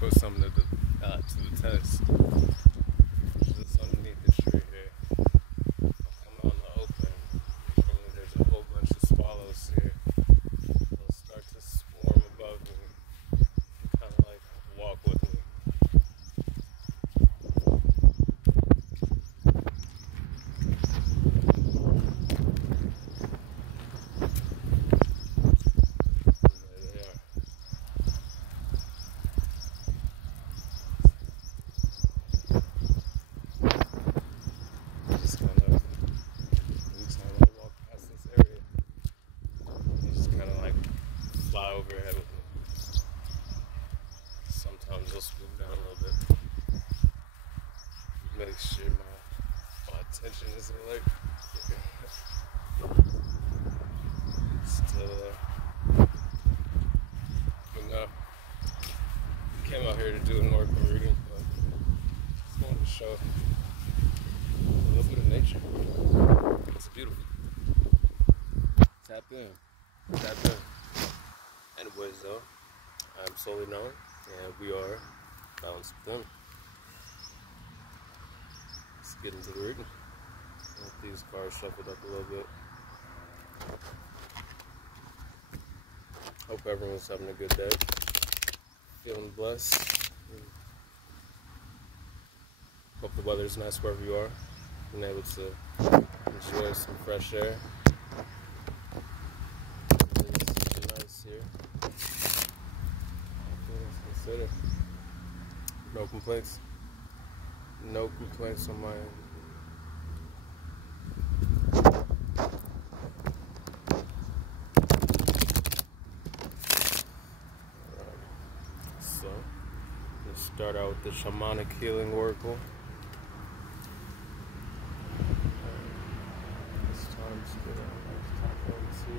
put something to the test. This underneath the tree here. I'll come out in the open. Normally there's a whole bunch of swallows here. They'll start to swarm above me. Kind of like walk with me. Fly overhead with me. Sometimes they'll swoop down a little bit. Make sure my attention isn't like still but no. Came out here to do an oracle reading, but just wanted to show a little bit of nature. It's beautiful. Tap in. Tap in. Anyways though, I'm Solely Known, and we are Balanced Within. Let's get into the reading. Let these cards shuffled up a little bit. Hope everyone's having a good day. Feeling blessed. Hope the weather's nice wherever you are. Being able to enjoy some fresh air. It's nice here. Consider. No complaints. No complaints on my end. So, let's start out with the Shamanic Healing Oracle. This time's good. Let's tap into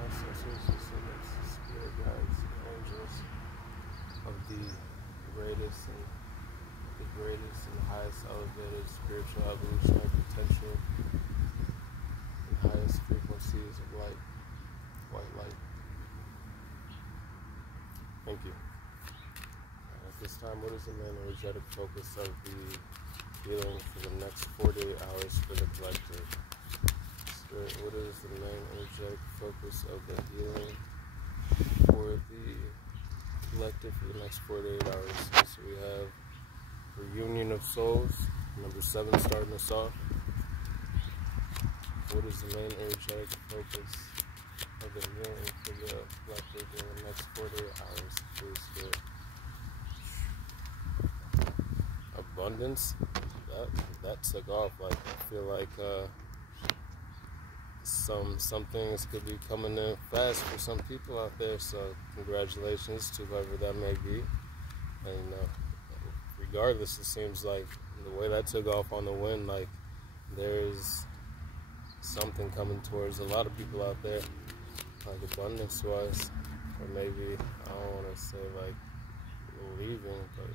ancestors, spirit guides, angels of the greatest and highest elevated spiritual evolutionary potential and highest frequencies of light, white light. Thank you. At this time, what is the main energetic focus of the healing for the next 48 hours for the collective? Spirit, what is the main energetic focus of the healing for the collective for the next 48 hours? So we have Reunion of Souls, number 7 starting us off. What is the main energetic focus of the healing for the collective in the next 48 hours? Please Spirit. Abundance. That took off. Like, I feel like some things could be coming in fast for some people out there, so congratulations to whoever that may be. And regardless, it seems like the way that took off on the wind, like there's something coming towards a lot of people out there, like abundance wise, or maybe I don't want to say like leaving, but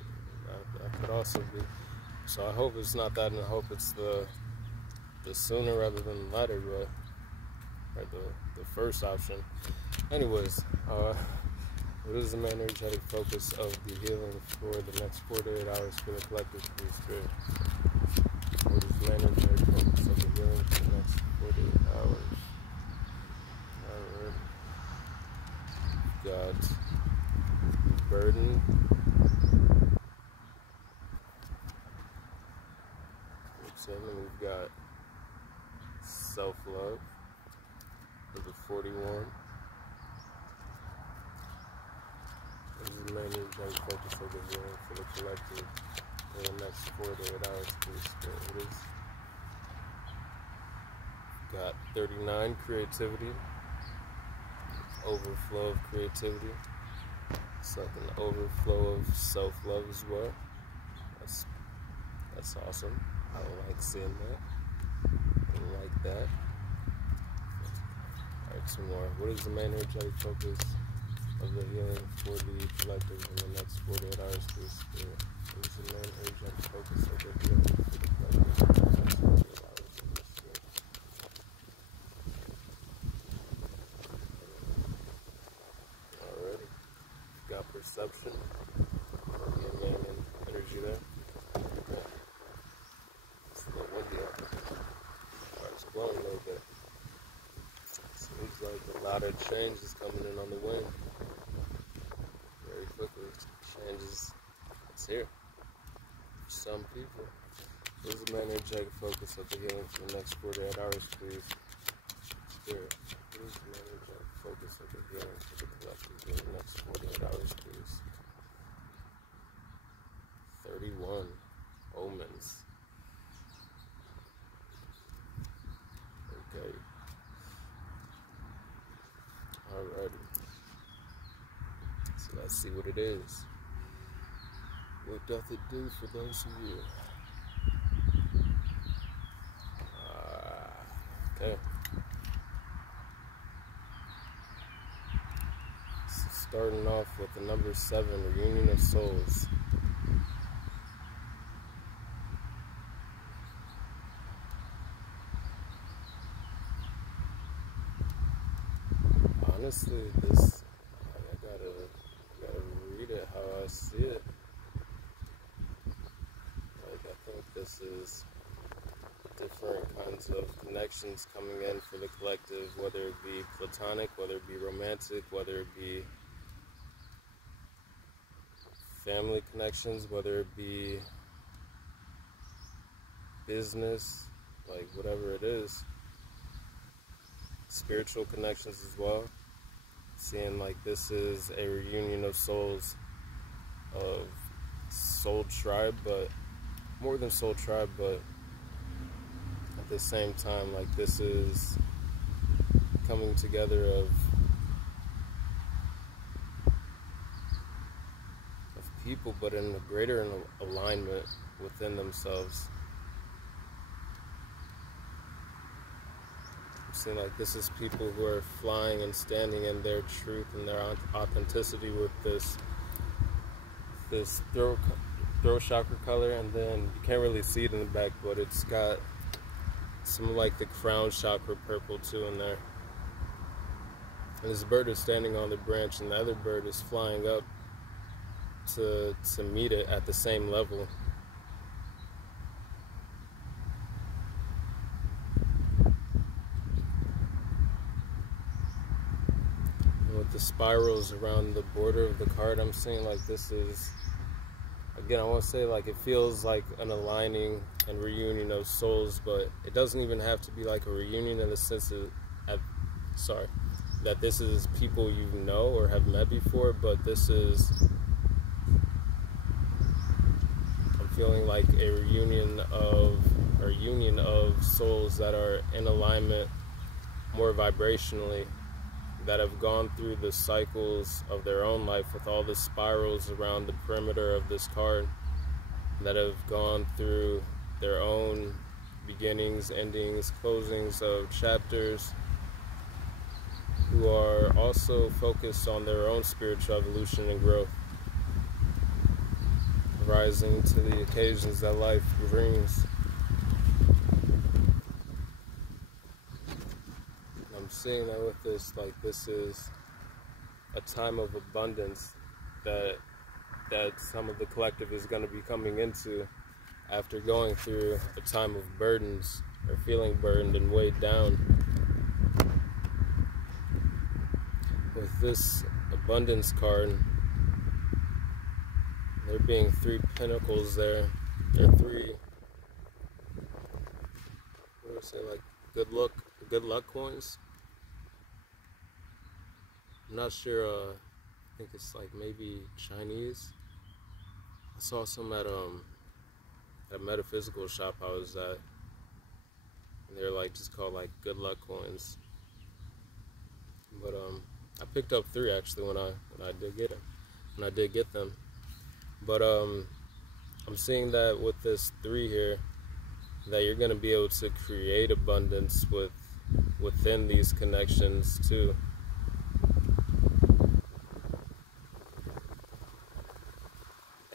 that could also be. So I hope it's not that, and I hope it's the sooner rather than the latter, but or the first option. Anyways, what is the main energetic focus of the healing for the next 48 hours for the collective spirit? What is the main energetic focus of the healing for the next 48 hours? Alright. Got burden. And we've got self-love. Number 41. This is the main energetic focus of the healing for the collective in the next 48 hours for the spirit. It is. Got 39, creativity. Overflow of creativity. It's like an overflow of self-love as well. That's awesome. I don't like seeing that. I don't like that. Alright, some more. What is the main energetic focus of the healing for the collective in the next 48 hours for the spirit? What is the main energetic focus of the healing for the collective in the next 48 hours for the spirit? Alrighty. Got perception. energy there. Yeah. It's a little windy out there. It's blowing a little bit. Seems like a lot of change is coming in on the wind. Very quickly. Change is, it's here. For some people. This is my energetic focus of the healing for the next 48 hours, please. Spirit, please the energetic focus of the healing for the collective in the next 48 hours, please. 31 omens. Okay. Alrighty. So let's see what it is. What doth it do for those of you? Okay. So starting off with the number 7, reunion of souls. Honestly, this I gotta read it how I see it. Like I think this is different kinds of connections coming in for the collective, whether it be platonic, whether it be romantic, whether it be family connections, whether it be business, like whatever it is. Spiritual connections as well. Seeing like this is a reunion of souls, of soul tribe, but more than soul tribe, but at the same time, like this is coming together of people, but in a greater alignment within themselves. I'm seeing like this is people who are flying and standing in their truth and their authenticity with this throat chakra color, and then you can't really see it in the back, but it's got some like the crown chakra purple too in there. And this bird is standing on the branch, and the other bird is flying up to meet it at the same level. And with the spirals around the border of the card, I'm seeing like this is, again, I want to say like it feels like an aligning and reunion of souls, but it doesn't even have to be like a reunion in the sense of, that this is people you know or have met before, but this is, I'm feeling like a reunion of, or union of souls that are in alignment more vibrationally, that have gone through the cycles of their own life with all the spirals around the perimeter of this card, that have gone through their own beginnings, endings, closings of chapters, who are also focused on their own spiritual evolution and growth, rising to the occasions that life brings. I'm seeing that with this, like this is a time of abundance that some of the collective is going to be coming into after going through a time of burdens, or feeling burdened and weighed down. With this abundance card, there being 3 pentacles there, or 3, what do I say, like good luck coins. I'm not sure, I think it's like maybe Chinese. I saw some at a metaphysical shop I was at, and they're like just called like good luck coins. But I picked up 3 actually when I did get them. But I'm seeing that with this 3 here, that you're gonna be able to create abundance within these connections too.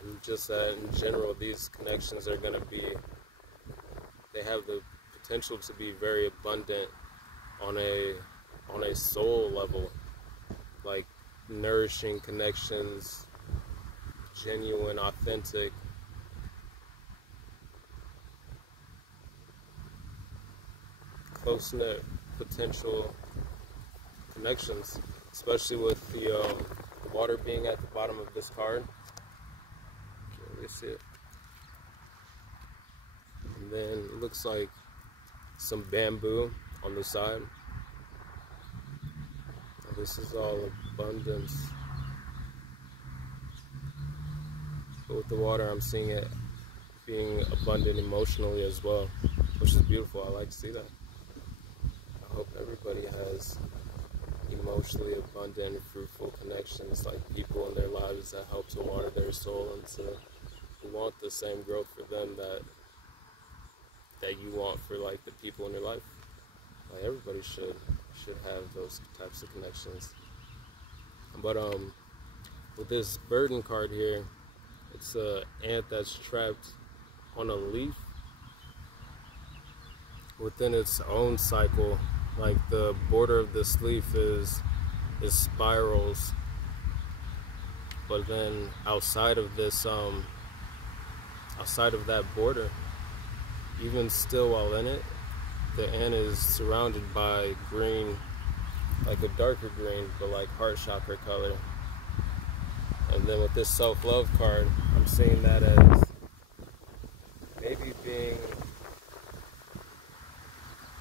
And just that in general, these connections are gonna be, they have the potential to be very abundant on a soul level, like nourishing connections, genuine, authentic, close-knit potential connections, especially with the water being at the bottom of this card. Can't really see it. And then it looks like some bamboo on the side. And this is all abundance. But with the water, I'm seeing it being abundant emotionally as well, which is beautiful. I like to see that. I hope everybody has emotionally abundant, fruitful connections, like people in their lives that help to water their soul and to want the same growth for them that you want for like the people in your life. Like everybody should have those types of connections. But with this burden card here, it's an ant that's trapped on a leaf within its own cycle. Like the border of this leaf is spirals, but then outside of this outside of that border, even still while in it, the ant is surrounded by green, like a darker green, but like heart chakra color. And then with this self-love card, I'm seeing that as maybe being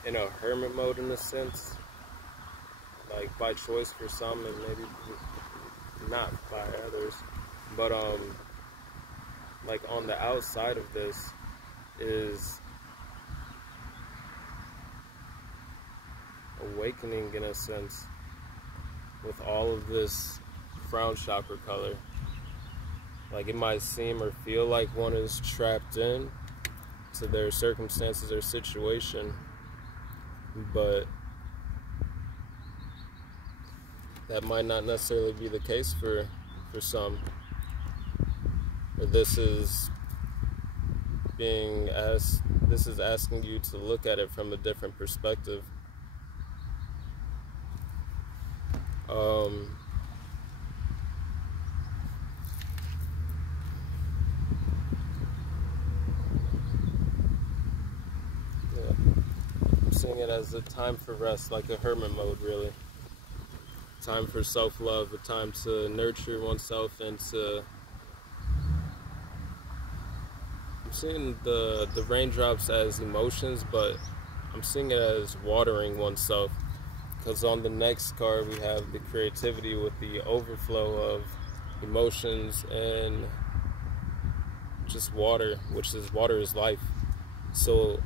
in a hermit mode in a sense, like by choice for some and maybe not by others. But like on the outside of this is awakening in a sense with all of this crown chakra color. Like it might seem or feel like one is trapped in to their circumstances or situation, but that might not necessarily be the case for some. Or this is asking you to look at it from a different perspective. I'm seeing it as a time for rest, like a hermit mode, really. Time for self-love, a time to nurture oneself and to... I'm seeing the raindrops as emotions, but I'm seeing it as watering oneself. Because on the next card we have the creativity with the overflow of emotions and just water, which is water is life. So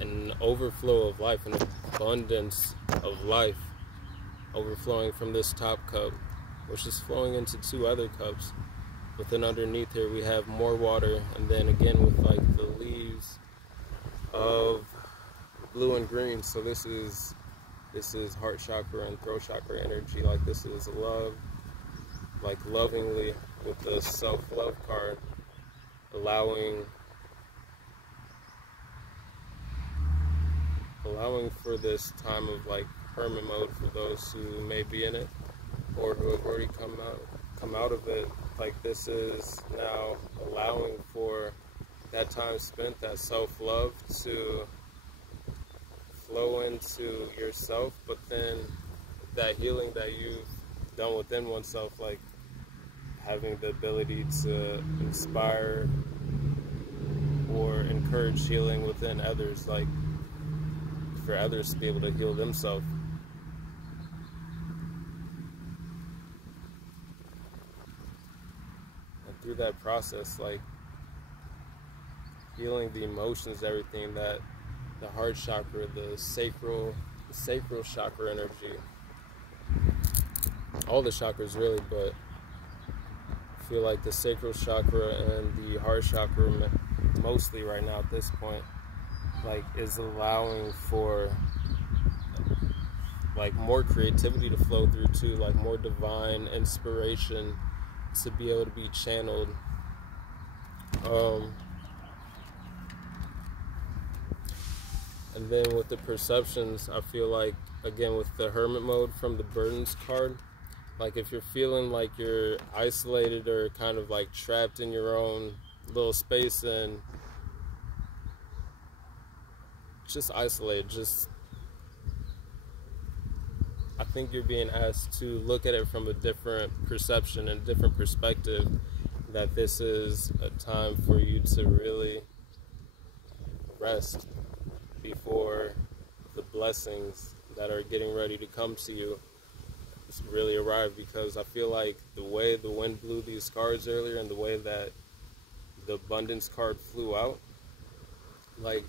an overflow of life, an abundance of life overflowing from this top cup, which is flowing into two other cups. But then underneath here we have more water, and then again with like the leaves of blue and green. So this is heart chakra and throat chakra energy. Like this is love, like lovingly with the self-love card, allowing for this time of like hermit mode for those who may be in it or who have already come out of it. Like this is now allowing for that time spent, that self-love, to flow into yourself, but then that healing that you've done within oneself, like having the ability to inspire or encourage healing within others, like for others to be able to heal themselves. And through that process, like healing the emotions, everything, that the heart chakra, the sacral chakra energy, all the chakras really, but I feel like the sacral chakra and the heart chakra mostly right now at this point, like is allowing for like more creativity to flow through too, like more divine inspiration to be able to be channeled. And then with the perceptions, I feel like, again, with the hermit mode from the burdens card, like if you're feeling like you're isolated or kind of like trapped in your own little space and just isolated, just I think you're being asked to look at it from a different perception and a different perspective, that this is a time for you to really rest before the blessings that are getting ready to come to you really arrive. Because I feel like the way the wind blew these cards earlier and the way that the abundance card flew out, like,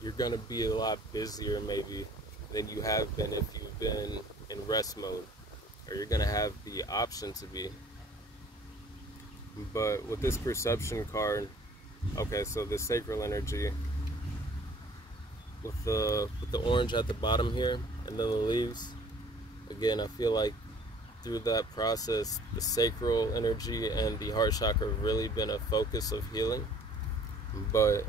you're gonna be a lot busier maybe than you have been if you've been in rest mode, or you're gonna have the option to be. But with this perception card, okay, so the sacral energy with the orange at the bottom here and then the leaves, again, I feel like through that process, the sacral energy and the heart chakra have really been a focus of healing, but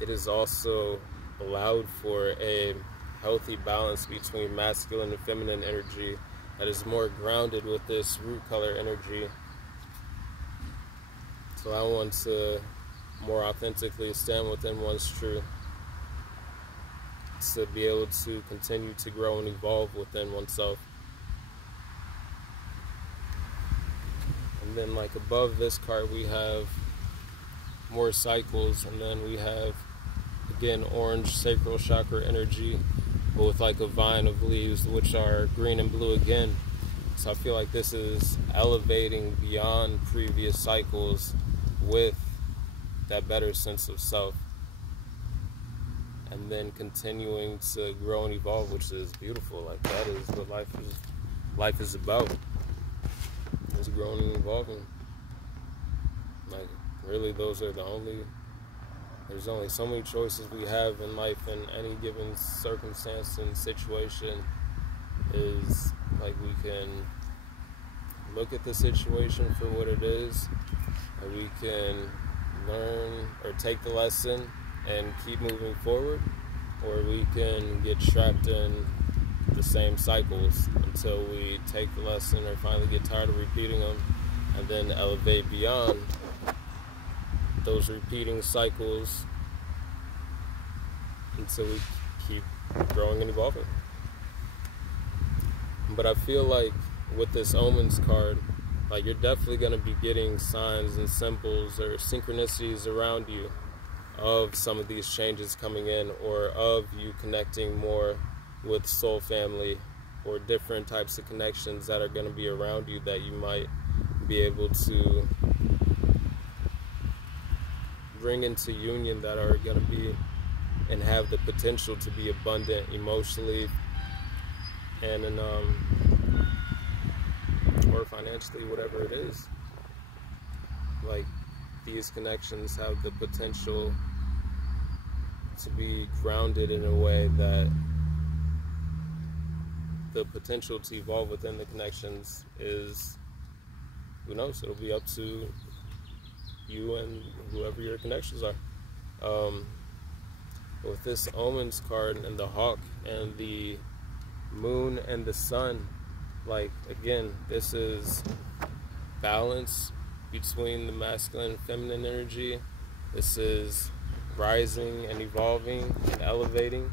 it has also allowed for a healthy balance between masculine and feminine energy that is more grounded with this root color energy. So I want to more authentically stand within one's truth, to be able to continue to grow and evolve within oneself. And then, like, above this card we have more cycles, and then we have, again, orange sacral chakra energy, but with like a vine of leaves which are green and blue again. So I feel like this is elevating beyond previous cycles with that better sense of self, and then continuing to grow and evolve, which is beautiful. Like, that is what life is about. It's growing and evolving. Like, really, there's only so many choices we have in life in any given circumstance and situation. Is like, we can look at the situation for what it is, and we can learn or take the lesson and keep moving forward, or we can get trapped in the same cycles until we take the lesson or finally get tired of repeating them, and then elevate beyond those repeating cycles until we keep growing and evolving. But I feel like with this omens card, like, you're definitely going to be getting signs and symbols or synchronicities around you of some of these changes coming in, or of you connecting more with soul family, or different types of connections that are going to be around you that you might be able to bring into union, that are going to be and have the potential to be abundant emotionally and or financially, whatever it is. Like, these connections have the potential to be grounded in a way that the potential to evolve within the connections is, who knows, it'll be up to you and whoever your connections are. With this omens card and the hawk and the moon and the sun, like, again, this is balance between the masculine and feminine energy. This is rising and evolving and elevating.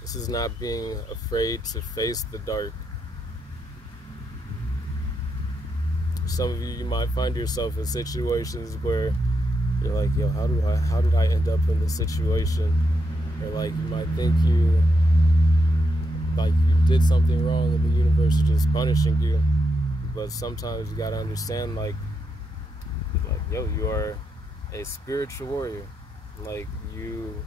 This is not being afraid to face the dark. Some of you might find yourself in situations where you're like, yo, how did I end up in this situation? Or like, you might think you did something wrong and the universe is just punishing you. But sometimes you gotta understand, like, yo, you are a spiritual warrior. Like, you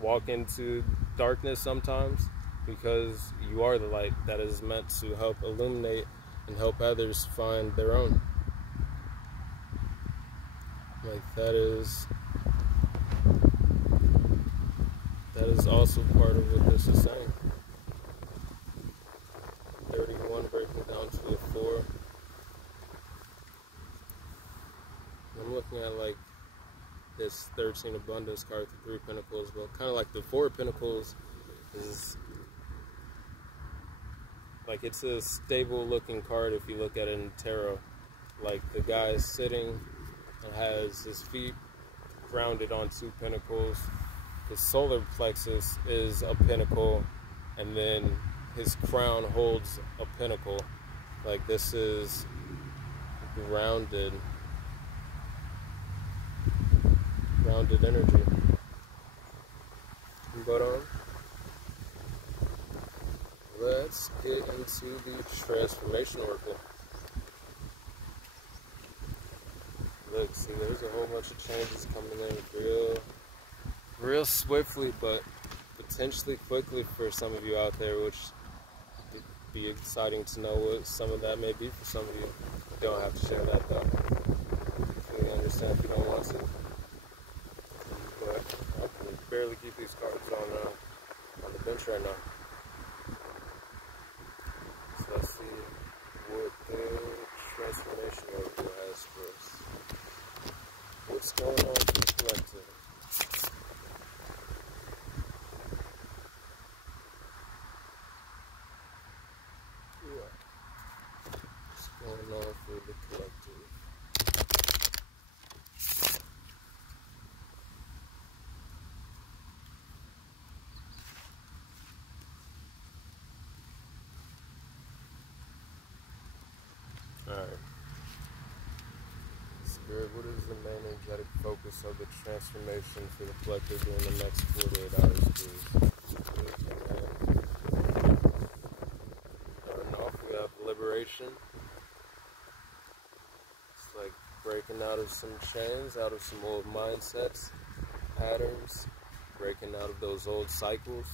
walk into darkness sometimes because you are the light that is meant to help illuminate and help others find their own. Like, that is also part of what this is saying. 31 breaking down to a 4. I'm looking at, like, this 13 abundance card, the 3 pentacles, but kind of like the 4 pentacles is like, it's a stable looking card if you look at it in tarot. Like, the guy is sitting and has his feet grounded on 2 pentacles. His solar plexus is a pentacle, and then his crown holds a pinnacle. Like, this is grounded energy. But let's get into the transformation oracle. Look, see, there's a whole bunch of changes coming in real swiftly, but potentially quickly for some of you out there, which would be exciting to know what some of that may be for some of you. You don't have to share that, though. You understand if you don't want to. But I can barely keep these cards on the bench right now. So let's see what the transformation oracle has for us. What's going on with the collective? What's going on for the collective? Alright. Spirit, what is the main energetic focus of the transformation for the collective during the next 48 hours, please? Starting off, we have liberation. It's like breaking out of some chains, out of some old mindsets, patterns, breaking out of those old cycles.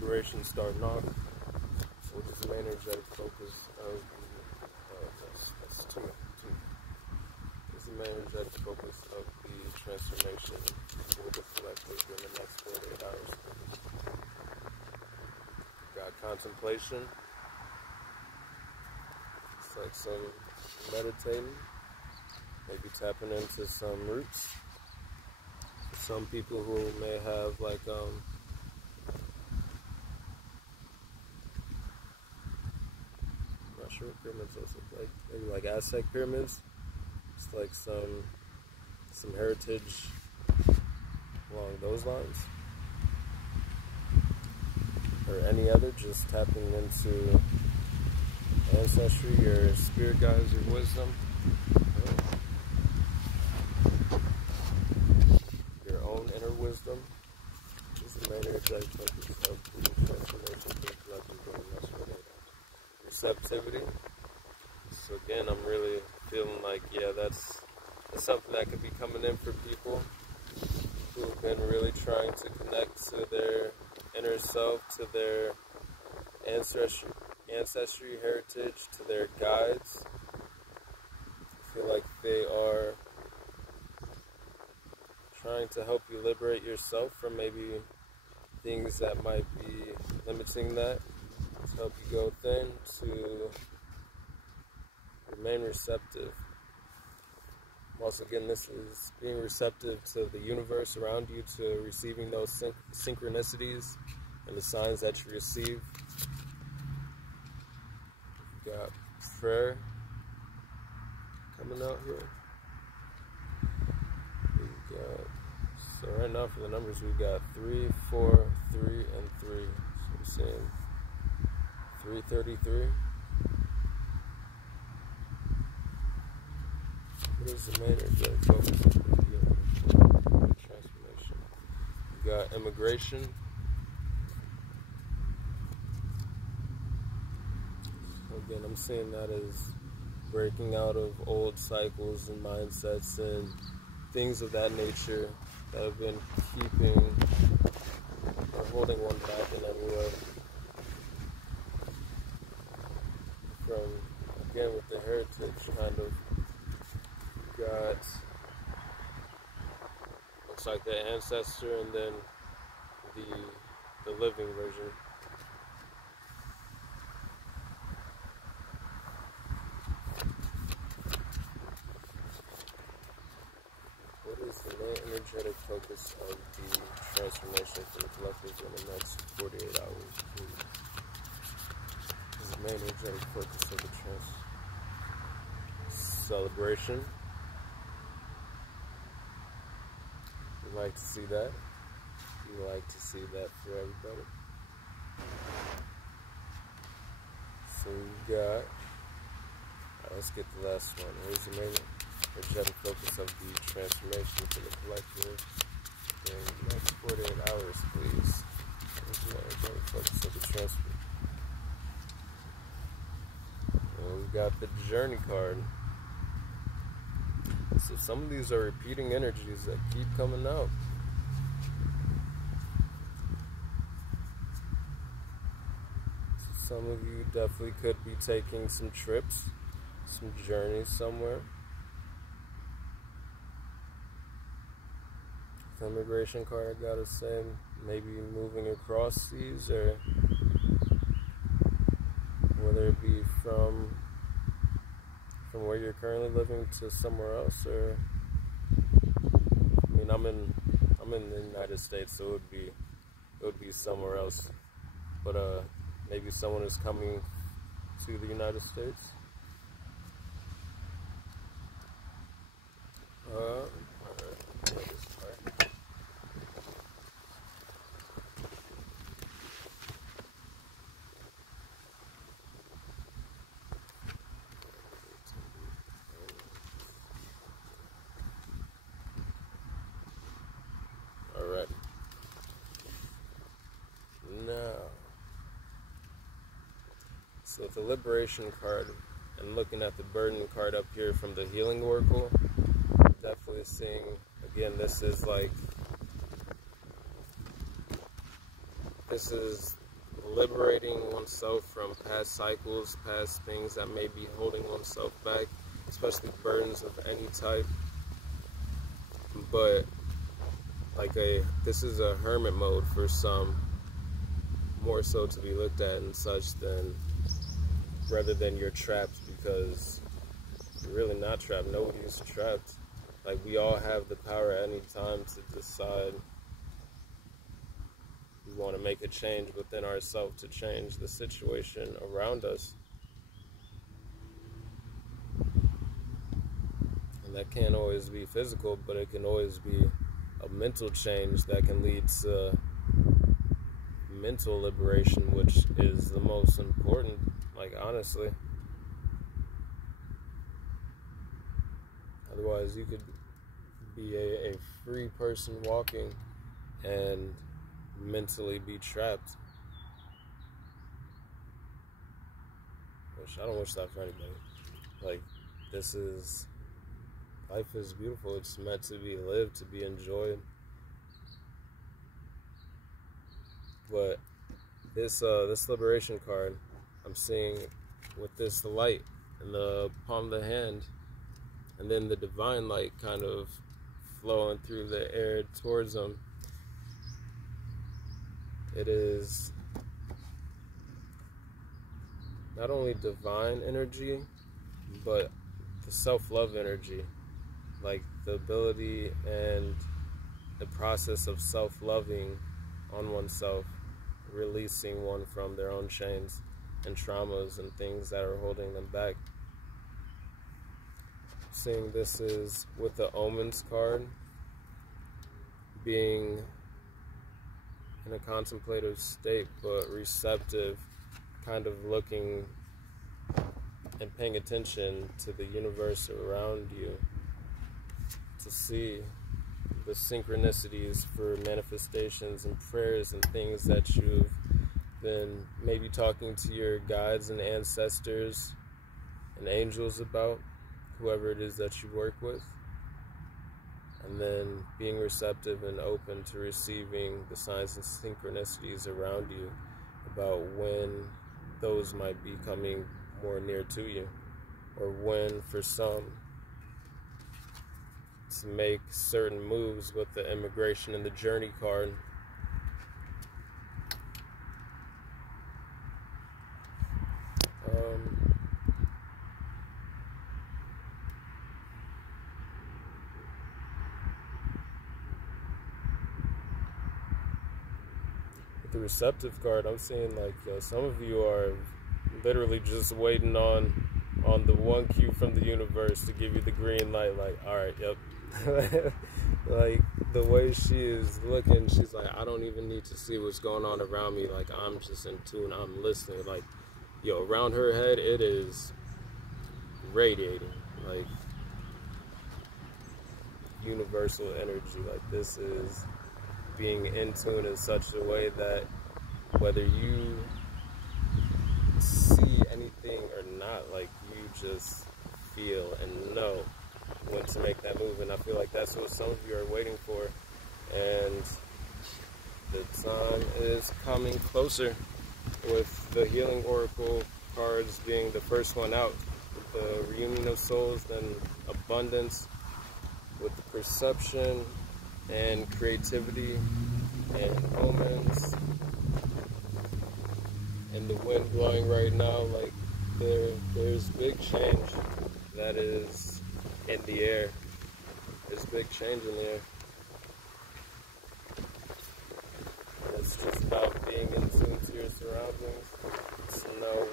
Liberation starting off. What is the main energetic focus of that's two. What is the main energetic focus of the transformation for the collective in the next 48 hours? Got contemplation. It's like some meditating, maybe tapping into some roots. Some people who may have like sure what pyramids also like, maybe like Aztec pyramids. It's like some heritage along those lines, or any other, just tapping into ancestry, your spirit guides, your wisdom, your own inner wisdom. This is the main energetic focus of the transformation for the collective during the next 48 hours. Receptivity. So again, I'm really feeling like, yeah, that's something that could be coming in for people who have been really trying to connect to their inner self, to their ancestry heritage, to their guides. I feel like they are trying to help you liberate yourself from maybe things that might be limiting that, to help you go within, to remain receptive. Once again, this is being receptive to the universe around you, to receiving those synchronicities and the signs that you receive. We've got prayer coming out here. We've got, so right now for the numbers, we've got 3, 4, 3, and 3. So I'm saying 333. What is the main energetic focus of the transformation? We got immigration. So again, I'm seeing that as breaking out of old cycles and mindsets and things of that nature that have been keeping or holding one back in any way. From, again, with the heritage kind of, got, looks like the ancestor and then the living version. What is the main energetic focus of the transformation for the collective in the next 48 hours, please? What is the main energetic focus of the celebration? like to see that. We like to see that for everybody. So we got, let's get the last one. Here's the main energetic focus of the transformation for the collective. In the next 48 hours, please. Here's the energetic focus of the transformation. And we got the journey card. So some of these are repeating energies that keep coming out. So some of you definitely could be taking some trips, some journeys somewhere. The immigration card, I gotta say, maybe moving across seas, or whether it be from where you're currently living to somewhere else, or I mean, I'm in the United States, so it would be somewhere else, but maybe someone is coming to the United States. Alright. Now, so with the Liberation card and looking at the Burden card up here from the Healing Oracle, definitely seeing, again, this is liberating oneself from past cycles, past things that may be holding oneself back, especially burdens of any type. But this is a hermit mode for some, more so to be looked at and such, rather than you're trapped, because you're really not trapped. Nobody is trapped. Like, we all have the power at any time to decide we want to make a change within ourselves to change the situation around us. And that can't always be physical, but it can always be a mental change that can lead to mental liberation, which is the most important, like, honestly. Otherwise, you could be a free person walking and mentally be trapped. Which I don't wish that for anybody. Like, life is beautiful. It's meant to be lived, to be enjoyed. But this Liberation card, I'm seeing with this light in the palm of the hand, and then the divine light kind of flowing through the air towards them. It is not only divine energy, but the self-love energy, like the ability and the process of self-loving on oneself, releasing one from their own chains and traumas and things that are holding them back. Seeing this is with the Omens card, being in a contemplative state but receptive, kind of looking and paying attention to the universe around you to see the synchronicities for manifestations and prayers and things that you've been maybe talking to your guides and ancestors and angels about, whoever it is that you work with, and then being receptive and open to receiving the signs and synchronicities around you about when those might be coming more near to you, or when, for some, to make certain moves with the Immigration and the Journey card. With the Receptive card, I'm seeing like some of you are literally just waiting on the one cue from the universe to give you the green light, like, all right, yep. Like, the way she is looking, she's like, I don't even need to see what's going on around me. Like, I'm just in tune, I'm listening. Like, yo, around her head, it is radiating. Like, universal energy. Like, this is being in tune in such a way that whether you see anything or not, like, you just feel and know when to make that move. And I feel like that's what some of you are waiting for. And the time is coming closer, with the Healing Oracle cards being the first one out. With the Reunion of Souls, then Abundance, with the Perception and Creativity and Omens, and the wind blowing right now. Like, there's big change that is in the air. There's big change in the air. It's just about being in tune to your surroundings, to know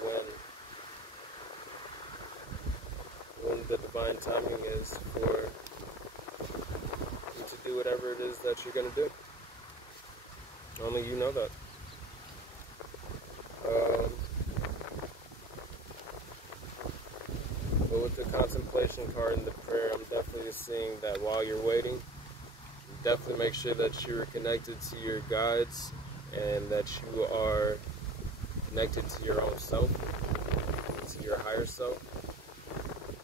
when the divine timing is for you to do whatever it is that you're going to do. Only you know that. But with the contemplation card and the prayer, I'm definitely seeing that while you're waiting, definitely make sure that you are connected to your guides and that you are connected to your own self, to your higher self,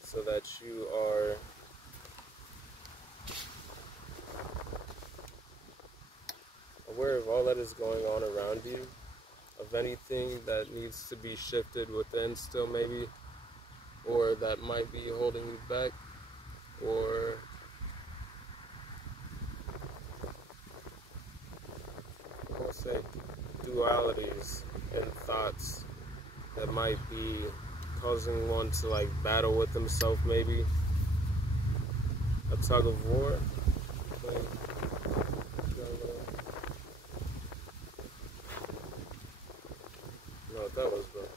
so that you are aware of all that is going on around you, of anything that needs to be shifted within still maybe, or that might be holding you back, or I want to say dualities and thoughts that might be causing one to like battle with himself, maybe a tug of war. I don't know what that was, but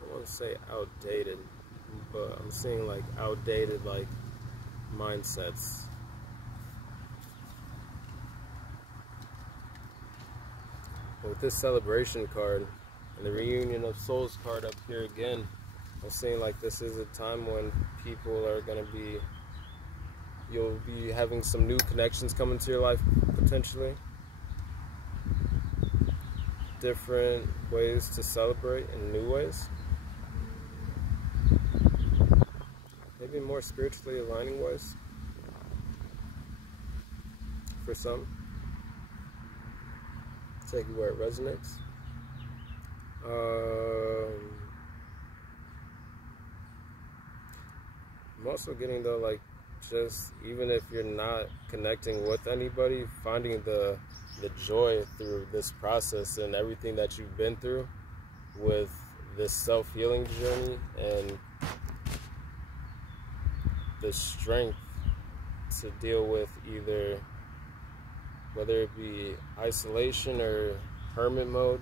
I want to say outdated, but I'm seeing like outdated like mindsets. But with this celebration card and the Reunion of Souls card up here again, I'm seeing like this is a time when people are going to be, you'll be having some new connections come into your life potentially. Different ways to celebrate in new ways. Maybe more spiritually aligning ways for some. Take it where it resonates. I'm also getting though, like, just even if you're not connecting with anybody, finding the joy through this process and everything that you've been through with this self-healing journey, and the strength to deal with either, whether it be isolation or hermit mode.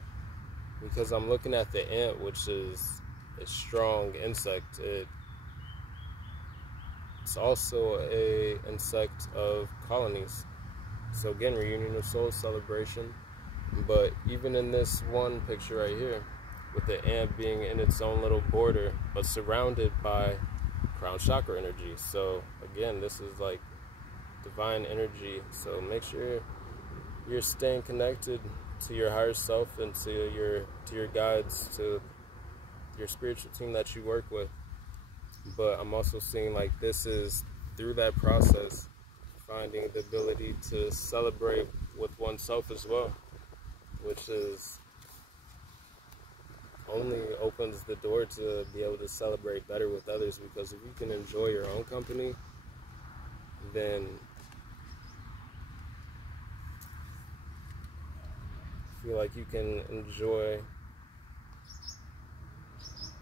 Because I'm looking at the ant, which is a strong insect. It's also a insect of colonies. So again, Reunion of Souls celebration. But even in this one picture right here, with the ant being in its own little border, but surrounded by crown chakra energy. So again, this is like divine energy. So make sure you're staying connected to your higher self and to your guides, to your spiritual team that you work with. But I'm also seeing like this is through that process, finding the ability to celebrate with oneself as well, which is only opens the door to be able to celebrate better with others. Because if you can enjoy your own company, then I feel like you can enjoy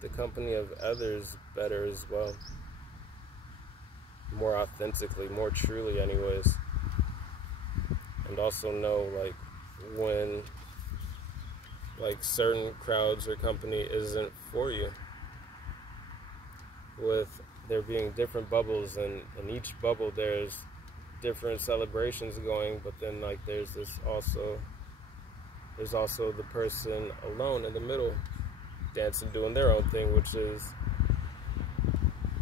the company of others better as well, more authentically, more truly anyways. And also know like when like certain crowds or company isn't for you. With there being different bubbles, and in each bubble there's different celebrations going, but then like there's also the person alone in the middle dancing, doing their own thing, which is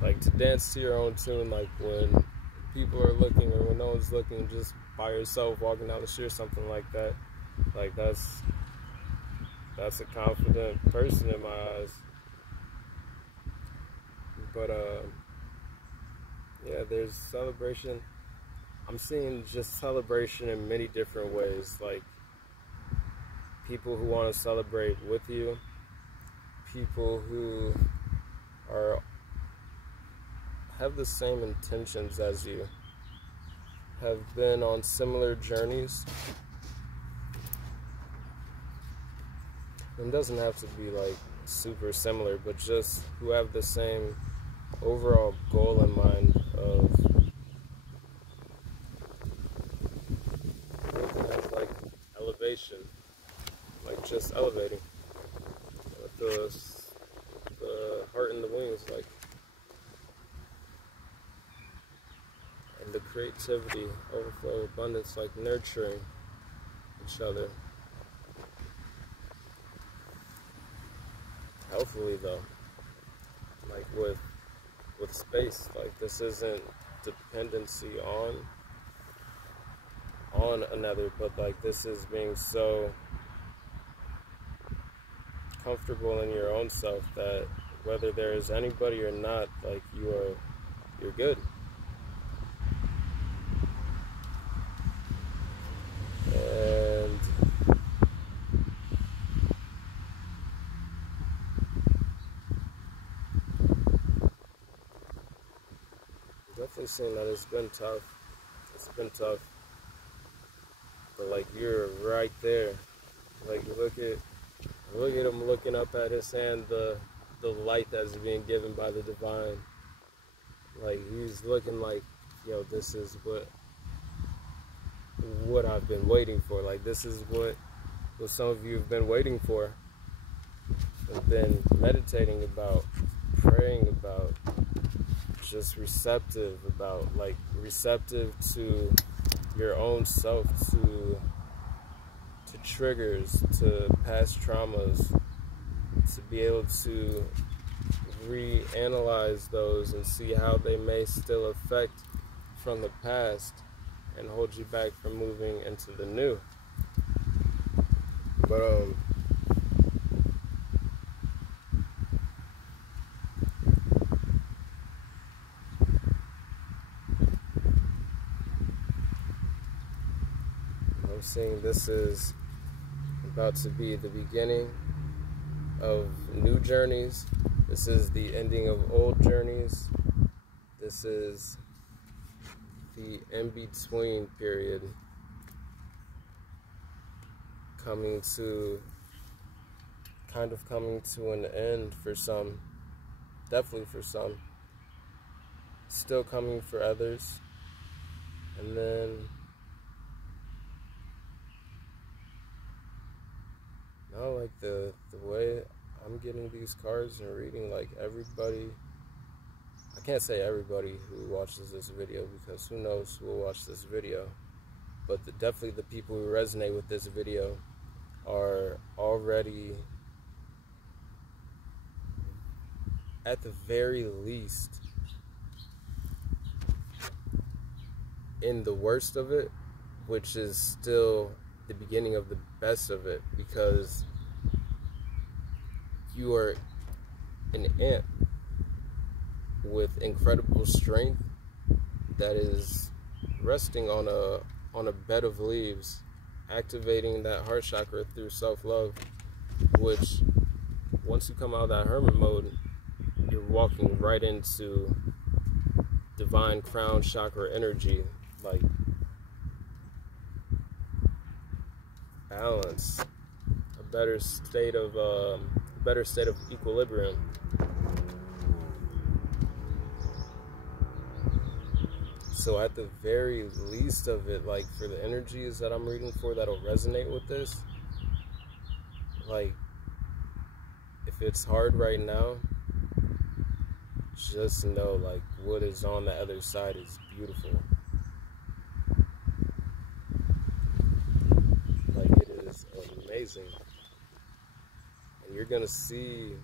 like to dance to your own tune, like when people are looking or when no one's looking, just by yourself walking down the street or something like that. Like that's a confident person in my eyes. But yeah, there's celebration. I'm seeing just celebration in many different ways, like people who want to celebrate with you, people who have the same intentions as you, have been on similar journeys. It doesn't have to be like super similar, but just who have the same overall goal in mind of looking at like elevation, like just elevating with the heart and the wings, like, and the creativity, overflow, abundance, like nurturing each other. Healthily though, like with space, like this isn't dependency on another, but like this is being so comfortable in your own self that whether there is anybody or not, like you're good. And definitely seeing that it's been tough. It's been tough. But like you're right there. Like look at him looking up at his hand, the light that's being given by the divine. Like he's looking like, yo, this is what I've been waiting for. Like this is what some of you have been waiting for, have been meditating about, praying about, just receptive about, like receptive to your own self, to triggers, to past traumas, to be able to reanalyze those and see how they may still affect from the past and hold you back from moving into the new. But I'm seeing this is about to be the beginning of new journeys. This is the ending of old journeys. This is the in-between period coming to an end for some, definitely for some, still coming for others. And then now, like the way I'm getting these cards and reading, like everybody, I can't say everybody who watches this video because who knows who will watch this video, but definitely the people who resonate with this video are already, at the very least, in the worst of it, which is still the beginning of the best of it, because you are an ant with incredible strength that is resting on a bed of leaves, activating that heart chakra through self-love, which once you come out of that hermit mode, you're walking right into divine crown chakra energy, like balance, a better state of equilibrium. So at the very least of it, like for the energies that I'm reading for that'll resonate with this, like, if it's hard right now, just know, like, what is on the other side is beautiful. Like, it is amazing. And you're gonna see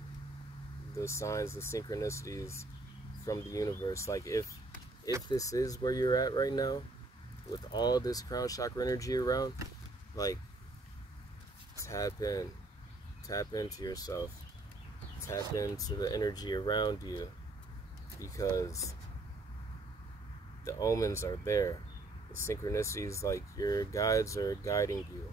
the signs, the synchronicities from the universe. Like, if this is where you're at right now, with all this crown chakra energy around, like, tap into yourself, tap into the energy around you, because the omens are there. The synchronicities, like, your guides are guiding you.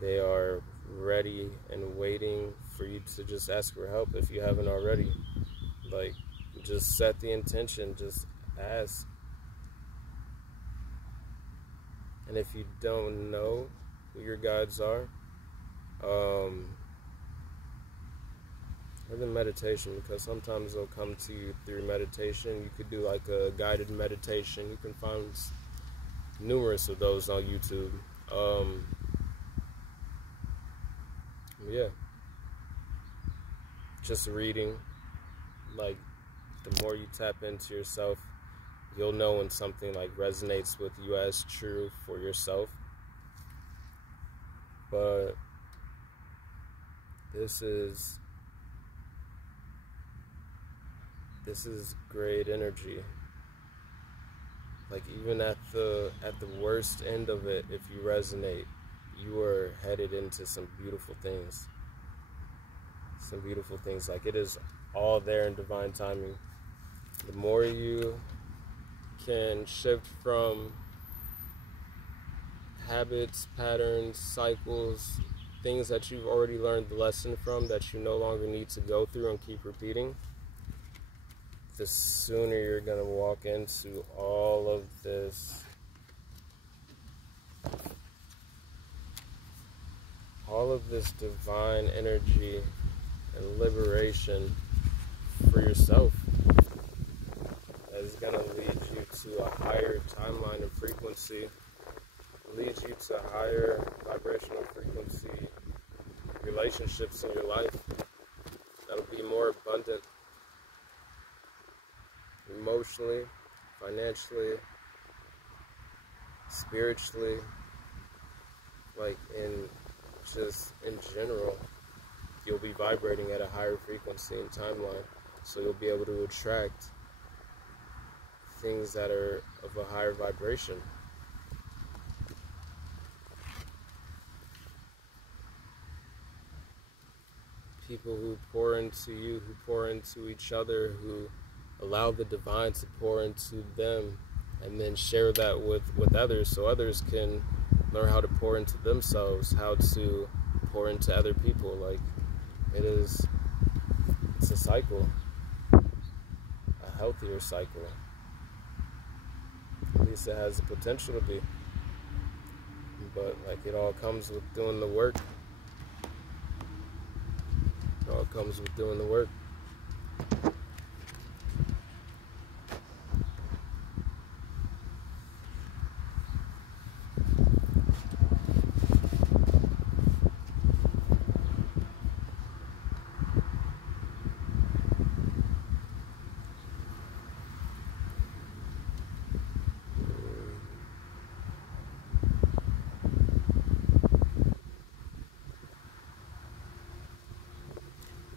They are ready and waiting for you to just ask for help if you haven't already. Like, just set the intention, just ask. And if you don't know who your guides are, or the meditation, because sometimes they'll come to you through meditation. You could do like a guided meditation. You can find numerous of those on YouTube. Yeah, just reading. Like, the more you tap into yourself, you'll know when something like resonates with you as true for yourself. But this is great energy. Like, even at the worst end of it, if you resonate, you are headed into some beautiful things. Some beautiful things. Like, it is all there in divine timing. The more you can shift from habits, patterns, cycles, things that you've already learned the lesson from, that you no longer need to go through and keep repeating, the sooner you're going to walk into all of this divine energy and liberation for yourself. That is going to lead you to a higher timeline of frequency, lead you to a higher vibrational frequency relationships in your life that'll be more abundant emotionally, financially, spiritually, like, in general. You'll be vibrating at a higher frequency and timeline, so you'll be able to attract things that are of a higher vibration. People who pour into you, who pour into each other, who allow the divine to pour into them, and then share that with others, so others can learn how to pour into themselves, how to pour into other people. Like, it's a cycle, a healthier cycle. At least it has the potential to be. But, like, it all comes with doing the work. It all comes with doing the work.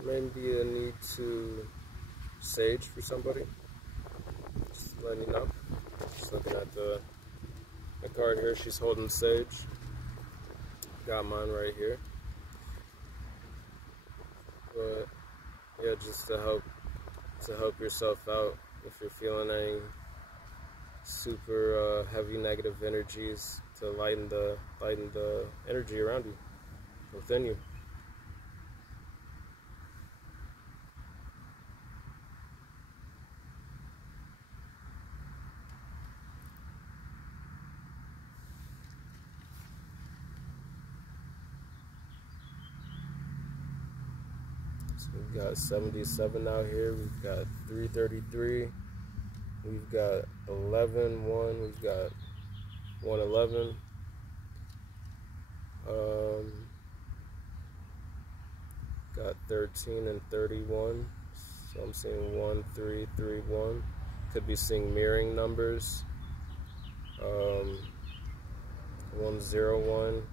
Maybe a need to sage for somebody. Just letting you know. Just looking at the card here. She's holding sage. Got mine right here. But yeah, just to help yourself out if you're feeling any super heavy negative energies, to lighten the energy around you, within you. We've got 77 out here. We've got 333. We've got 11-1. We've got 111. Got 13 and 31. So I'm seeing 1, 3, 3, 1. Could be seeing mirroring numbers. 1, 0, 1.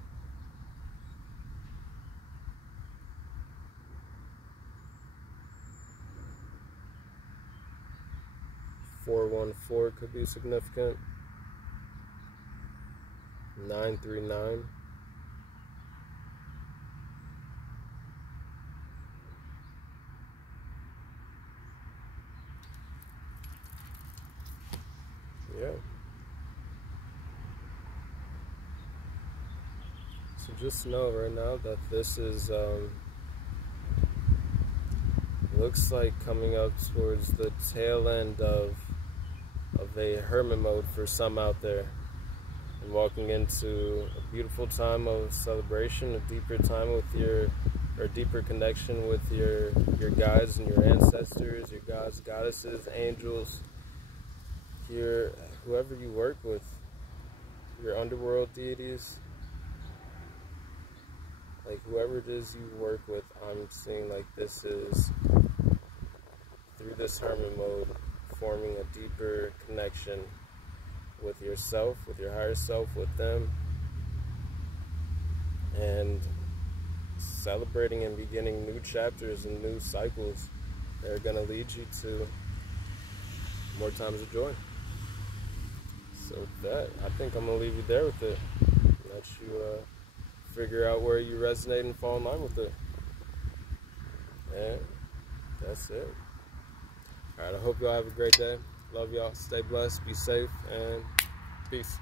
4, 1, 4 could be significant. 9, 3, 9. Yeah. So just know right now that this is looks like coming up towards the tail end of a hermit mode for some out there, and walking into a beautiful time of celebration, a deeper time with or deeper connection with your guides and your ancestors, your gods, goddesses, angels, whoever you work with, your underworld deities, like whoever it is you work with. I'm seeing like this is through this hermit mode, forming a deeper connection with yourself, with your higher self, with them, and celebrating and beginning new chapters and new cycles that are going to lead you to more times of joy. So with that, I think I'm going to leave you there with it. Let you figure out where you resonate and fall in line with it. And that's it. Alright, I hope y'all have a great day. Love y'all. Stay blessed. Be safe. And peace.